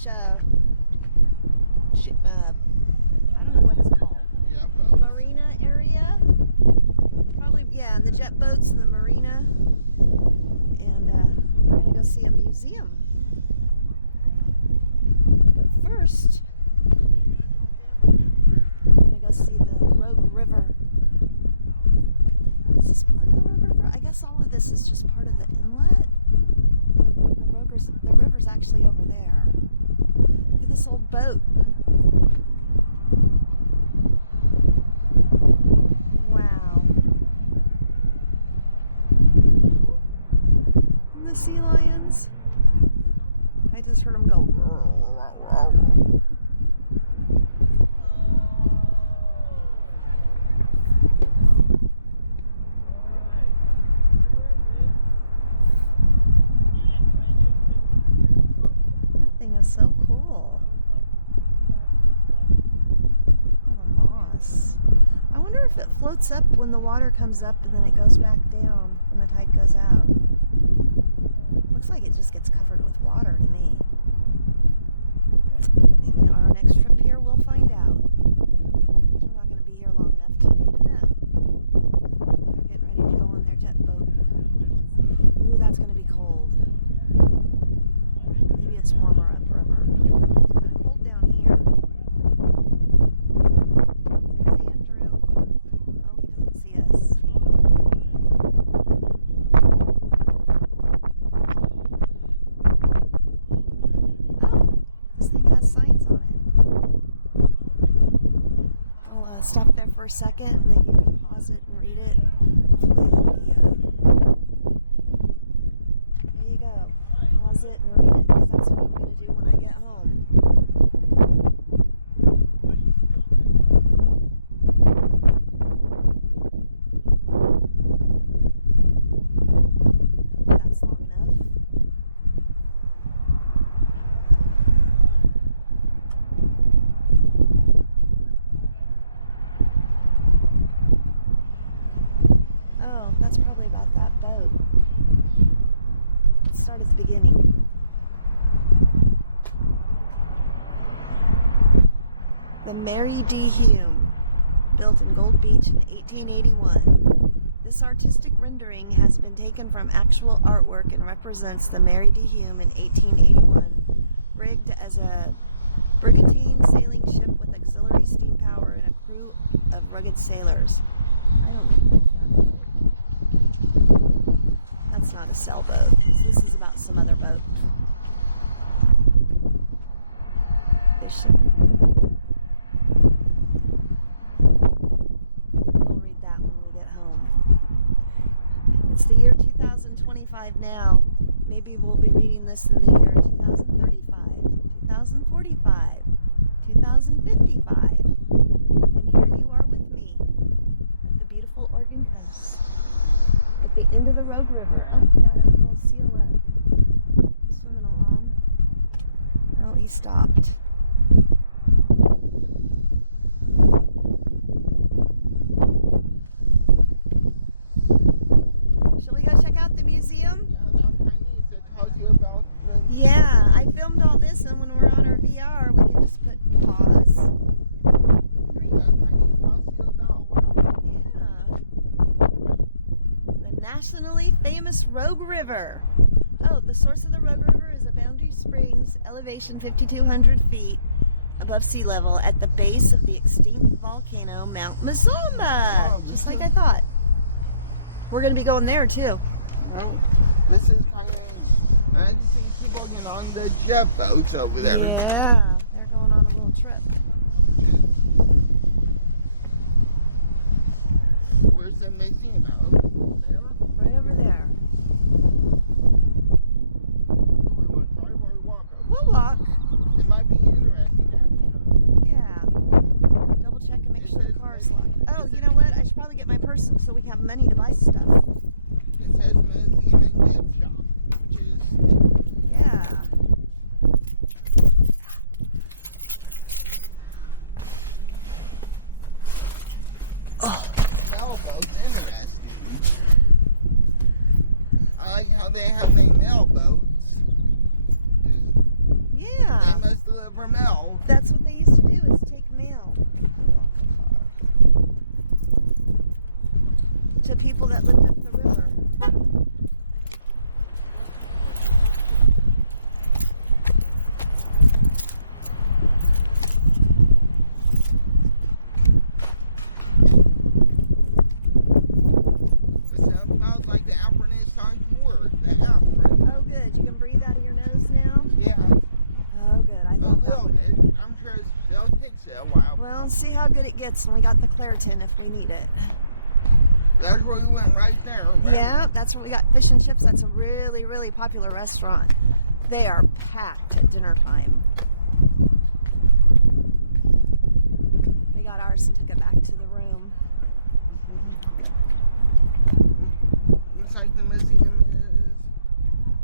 beach, I don't know what it's called. Marina area. Probably, yeah, the jet boats and the marina. And we're going to go see a museum. But first, we're going to go see the Rogue River. Is this part of the Rogue River? I guess all of this is just part of the inlet. The river's actually over there. Look at this old boat. Wow. And the sea lions. I just heard them go. That thing is so cool. What a moss. I wonder if it floats up when the water comes up and then it goes back down when the tide goes out. Looks like it just gets covered with water to me. Maybe on our next trip here we'll find out. We're not going to be here long enough today to know. They're getting ready to go on their jet boat. Ooh, that's going to be cold. Maybe it's warmer upriver. It's kind of cold down here. There's Andrew. Oh, he doesn't see us. Oh, this thing has signs on it. I'll stop there for a second and then you can pause it and read it. There you go. Pause it and read it, because that's what I'm going to do when I get home. That's long enough. Oh, that's probably about that boat. Let's start at the beginning. The Mary D. Hume, built in Gold Beach in 1881. This artistic rendering has been taken from actual artwork and represents the Mary D. Hume in 1881, rigged as a brigantine sailing ship with auxiliary steam power and a crew of rugged sailors. I don't know. That's not a sailboat. This is about some other boat. Fishing. We'll read that when we get home. It's the year 2025 now. Maybe we'll be reading this in the year 2035, 2045, 2055. And here you are with me at the beautiful Oregon coast. At the end of the Rogue River. Oh, we got a little seal swimming along. Oh, he stopped. Shall we go check out the museum? Yeah, that's kind of neat. It tells you about the... Yeah, I filmed all this, and when we're on our VR, we can just put pause. That's kind of neat. It tells you about... Yeah. The nationally famous Rogue River. Oh, the source of the Rogue River is at Boundary Springs, elevation 5,200 feet above sea level at the base of the extinct volcano Mount Mazuma. Oh, Just like I thought. We're going to be going there, too. Well, this is kind of neat. And I just see people getting on the jet boats over there. Yeah, they're going on a little trip. Where's the museum? There? Right over there. We want to drive or walk over? We'll walk. It might be interesting, actually. Yeah. Double check and make sure the car is locked. Oh, you know what? I should probably get my purse so we have money to buy stuff. It says museum and gift shop, which is... Yeah. Mailboat's interesting. I like how they have a mailboat. Yeah. Yeah. They must deliver mail. That's what they used to do, is take mail to people that lived up the river. This smells like the Afghanistan war. The Afghan. Oh, good. You can breathe out of your nose now? Yeah. Oh, good. I A thought that little would. bit. I'm sure they'll fix it a while. Well, see how good it gets when we got the Claritin if we need it. That's where we went right there. Right? Yeah, that's where we got fish and chips. That's a really, really popular restaurant. They are packed at dinner time. We got ours and took it back to the room. Looks like the museum is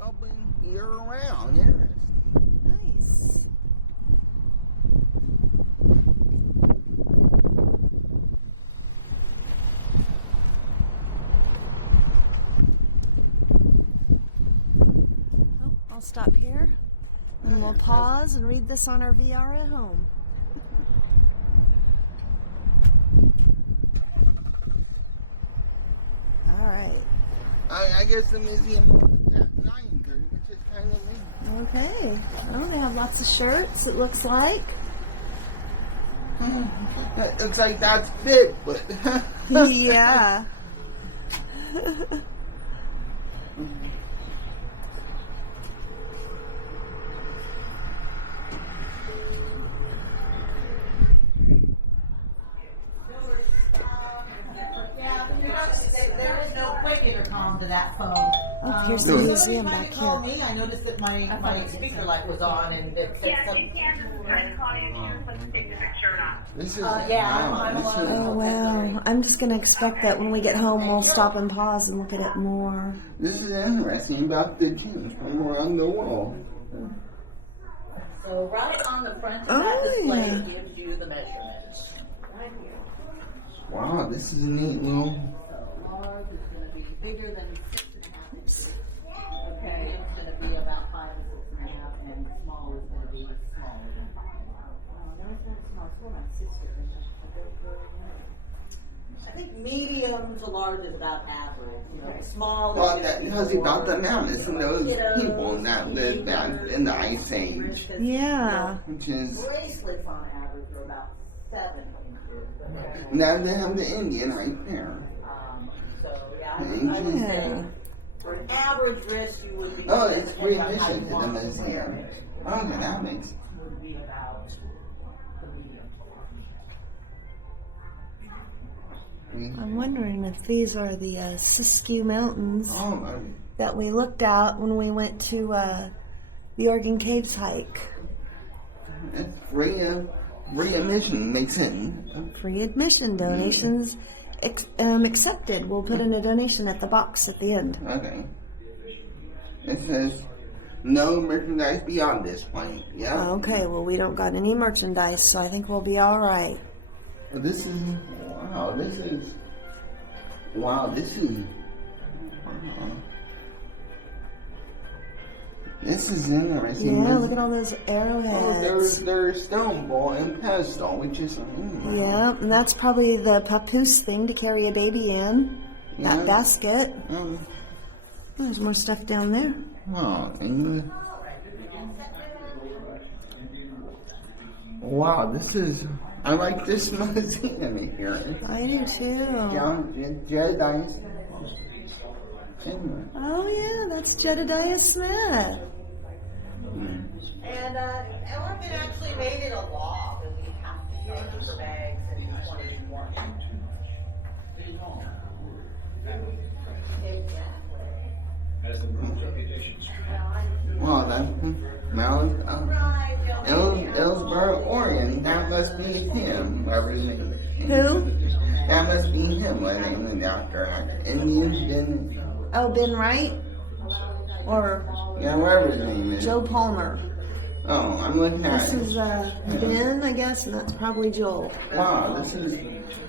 open year round. Interesting. Nice. Oh, I'll stop here and we'll pause and read this on our VR at home. All right. I guess the museum opens at 9:30, which is kind of late. Okay. Oh, they have lots of shirts, it looks like. It looks like that's Bigfoot. Yeah. There is no quick intercom to that phone. Oh, here's the Really? museum Somebody back tried to call here. me. I noticed that my speaker light was on and it said Yeah, something. she can just try to call you. She just wants to take the picture or not. This is Yeah, wow, I'm this alone. is Oh, wow. I'm just going to expect that when we get home, we'll stop and pause and look at it more. this is interesting about the gyms from around the world. So right on the front of Oh, that display yeah. gives you the measurements. Right here. Wow, this is a neat little. So large is going to be bigger than 6.5 inches. Okay, it's going to be about 5 to 6.5, and small is going to be smaller than 5. No, it's not small. It's for my sister. I think medium to large is about average. You know, small. is Well, gonna that be tells you about the more mountains and those kiddos, people that lived back in the Ice Age, Yeah. which is. Bracelets on average are about 7 inches. Now they have the Indian right there. So yeah, I Thank would you. say for an average wrist, you would be. Oh, it's free about how admission you to the want museum. wear it. Okay, that makes. Would be about the medium. I'm wondering if these are the Siskiyou Mountains Oh, that we looked at when we went to the Oregon Caves hike. it's free admission makes it. Free admission, donations accepted. We'll put in a donation at the box at the end. Okay. It says no merchandise beyond this point. Yeah. Okay, well, we don't got any merchandise, so I think we'll be all right. This is wow. This is wow. This is wow. This is interesting. Yeah, look at all those Oh, arrowheads. there's stone ball and pedestal, which is Yeah, and that's probably the papoose thing to carry a baby in. Yeah. That basket. Um, There's more stuff down there. oh, wow, this is. I like this museum here. I do too. Jedediah's. Oh yeah, that's Jedediah Smith. And Oregon actually made it a law that we have to use paper bags in 2021. Exactly. Has improved reputations. Well, that's Mount Right, Ellsboro, Oregon. That must be him, whoever his name is. Who? That must be him, what name the doctor actor. Indians been, Oh, Ben Wright? Or yeah, whatever his name is. Joe Palmer. Oh, I'm looking at This it. is Ben, I guess, and that's probably Joel. Wow, this is.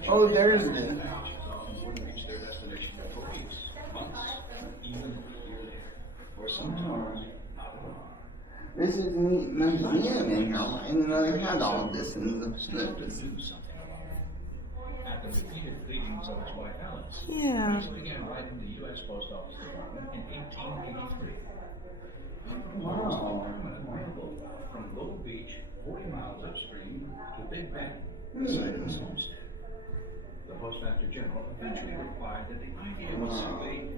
Oh, there's the. This is a neat museum in here. I didn't know they had all this in the Do slippers. something about it. At the repeated pleadings of his wife Alice, Yeah. he began writing the U.S. Post Office Department in 1883. Wow. From Gold Beach, 40 miles upstream, to Big Bend, the site of his homestead. The Postmaster General eventually replied that the idea was simply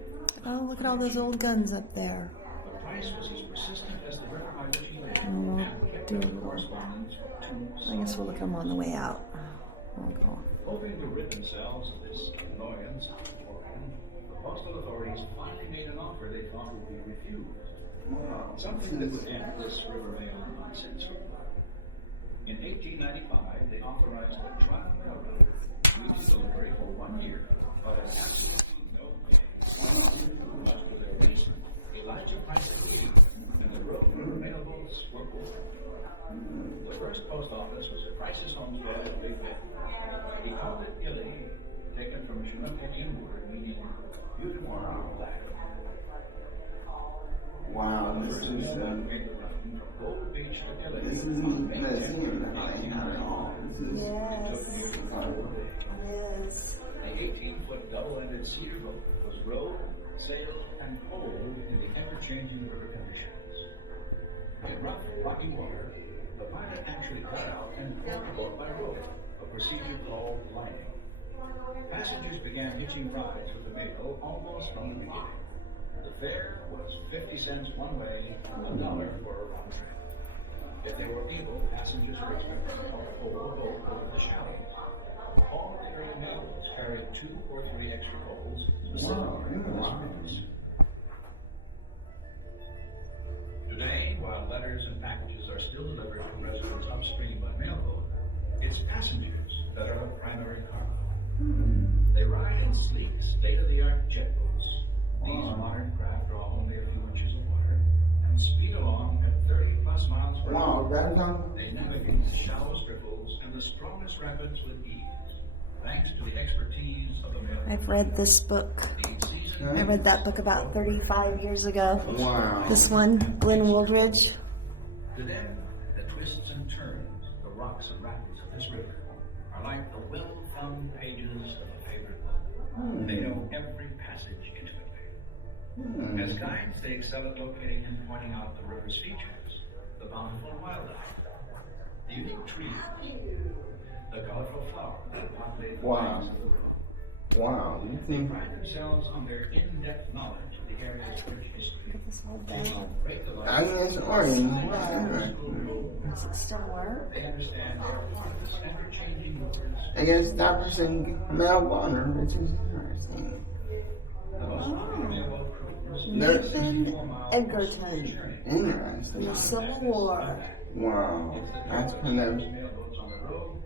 Oh, look at all those old guns up there. the price was as persistent as the river by which he lived, Oh, and kept do up a little. correspondence for 2 I guess we'll look them on the way out. We'll go. Hoping to rid themselves of this annoyance on Oregon, the postal authorities finally made an offer they thought would be refused. Something that would end this river mail nonsense for them. In 1895, they authorized a trial railroad to delivery for 1 year, but at absolutely no pay. Much to their amazement, Elijah Piper leaving, and the road mail boats were full. The first post office was Price's homestead at Big Bend. He called it Illy, taken from a Chinook Indian word meaning beautiful black. Wow, this is From Gold Beach to Illy. this is a neat museum that they have it all. This is Yes. Yes. The 18-foot double-ended cedar boat was rowed, sailed, and poled in the ever-changing river conditions. In rough, rocky water, the pilot actually cut out and pulled the boat by rope, a procedure called lining. Passengers began hitching rides with the mail almost from the beginning. The fare was 50 cents one way, $1 for a round trip. If they were able, passengers were expected to help pull the boat over the shallows. All the early mailboats carried 2 or 3 extra poles specifically for this purpose. Today, while letters and packages are still delivered to residents upstream by mailboat, it's passengers that are the primary cargo. They ride in sleek, state-of-the-art jet boats. These modern craft draw only a few inches of water and speed along at 30+ miles per hour. wow, that's on. They navigate the shallowest riffles and the strongest rapids with ease, thanks to the expertise of the mail. I've read this book. I read that book about 35 years ago. Wow. This one, Glenn Wooldridge. To them, the twists and turns, the rocks and rapids of this river are like the well-thumbed pages of a favorite book. They know every passage intimately. As guides, they excel at locating and pointing out the river's features, the bountiful wildlife, the unique trees, the colorful flowers that populate the Wow. banks of the river. Wow, you They think pride themselves on their in-depth knowledge of the area's rich history. This whole They bag. know great delight. I mean, it's Oregon. Does it still work? They understand this ever-changing rivers. I guess that person Mel Bonner, which is interesting. The most popular mailboat cruise Nathan Edgerton Interesting. in the Civil War. Wow, that's kind of. mailboats on the road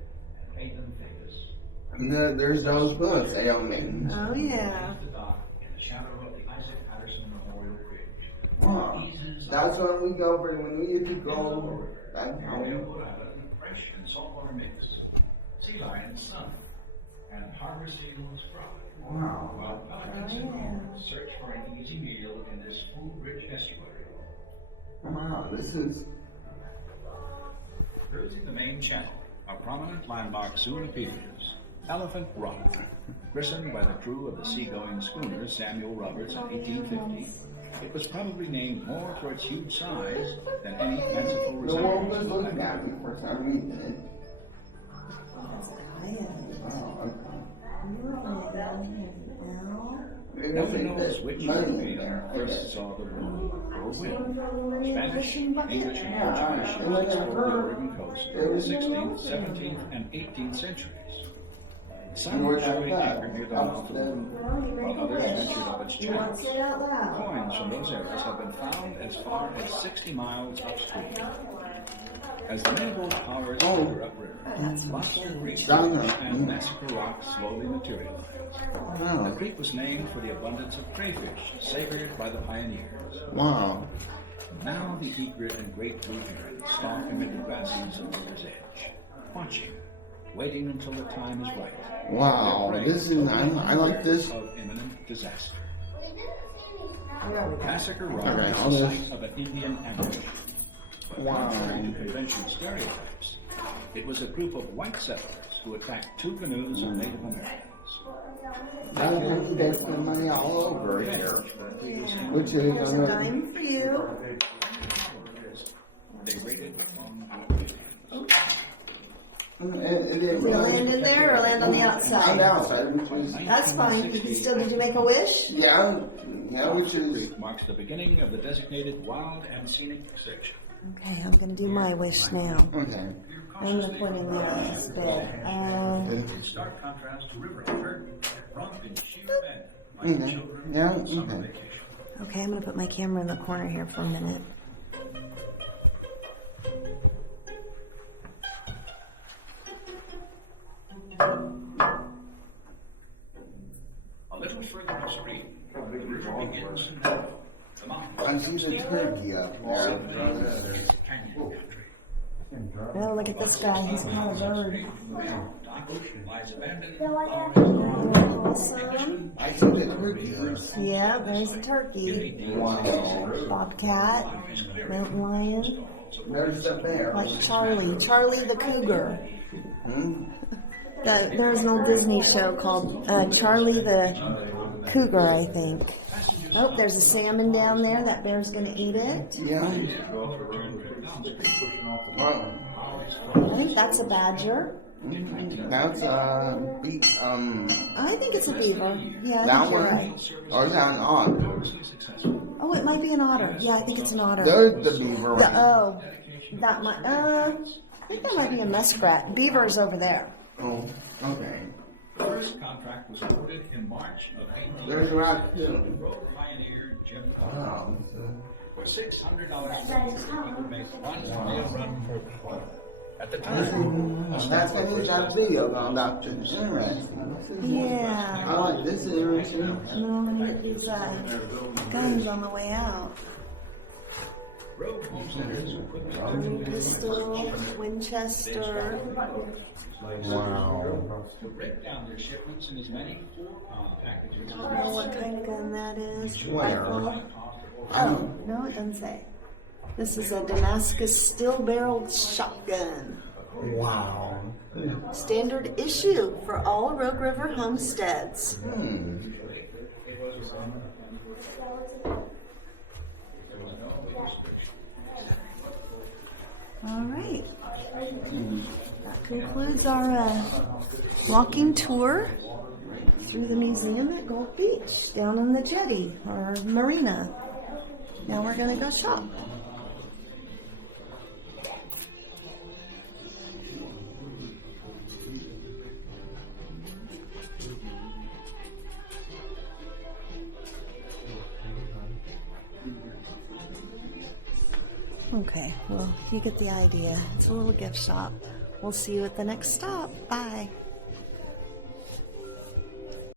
and made them famous. There's those books they don't make. Oh yeah. The dock in the shadow of the Isaac Patterson Memorial Bridge. Wow, that's when we go for when we get to go. That's how we. Mailboat Island, fresh and saltwater mix. Sea lions sun and harbor seals frolic. Wow. While pelicans and gulls search for an easy meal in this food-rich estuary. Wow, this is. Cruising the main channel, a prominent landmark soon appears. Elephant Rock, christened by the crew of the seagoing schooner Samuel Roberts in 1850, it was probably named more for its huge size than any fanciful The wolf was resemblance. looking at me for some reason. That's high-end. Wow, okay. No one knows which European first saw the moon or wind. Spanish, English, and Portuguese ships explored the Oregon coast during the 16th, 17th, and 18th centuries. Some were showing anchor near the mouth of the river, while others ventured up its channels. Say it out loud. Coins from those eras have been found as far as 60 miles upstream. As the mailboat powers further upriver, lobster creek and Massacre Rock slowly materialized. The Wow. creek was named for the abundance of crayfish savored by the pioneers. Wow. Now the egret and great blue heron stalk amid the grasses of the river's edge, watching, waiting until the time is right. Wow. Their prey This is. I like this. of imminent disaster. Where are we going? Massacre Rock Okay, is I'll the just- site of an Indian ambush. Wow. Contrary to convention stereotypes, it was a group of white settlers who attacked 2 canoes of Native Americans. They spend money all over here, which Here's is a dime for you. They raided on We land in there or land on the on outside? the outside, which is That's fine. You can still, did you make a wish? yeah, which is marks the beginning of the designated wild and scenic section. Okay, I'm gonna do my wish now. okay. I'm gonna put in this bit. In stark contrast to River Otter, romped in sheer bed like Okay. children Yeah, on summer okay. vacation. Okay, I'm gonna put my camera in the corner here for a minute. A little further upstream, the river begins to narrow. The mountains I see the turkey up there. canyon country. Oh, look at this guy. He's kind of a bird. Dock lies abandoned. Awesome. I see the turkey. Yeah, there's a turkey. Wow. Bobcat, mountain lion, There's the bear. like Charlie the cougar. Hmm? There's an old Disney show called Charlie the Cougar, I think. Oh, there's a salmon down there. That bear's gonna eat it. Yeah. Wow. I think that's a badger. That's I think it's a beaver. Yeah, I that think you're one, right. or is that an otter? Oh, it might be an otter. Yeah, I think it's an otter. There's the beaver. That might. I think that might be a muskrat. Beaver's over there. Oh, okay. The first contract was awarded in March of 18. There's a raccoon. Road pioneer Jim Wow. for $600 he would make one real run per week. At the time, That's why he's got video on Dr. Interesting. Yeah. I like this interesting. No, I'm gonna get these guns on the way out. Rogue homesteaders equipped Pistol, Winchester. Wow. to break down their shipments in as many 4-pound packages I don't know what kind of gun that is. Where? Rifle. Oh, no, it doesn't say. This is a Damascus steel-barreled shotgun. Wow. Standard issue for all Rogue River homesteads. All right. That concludes our walking tour through the museum at Gold Beach, down on the jetty or marina. Now we're going to go shop. Okay, well, you get the idea. It's a little gift shop. We'll see you at the next stop. Bye.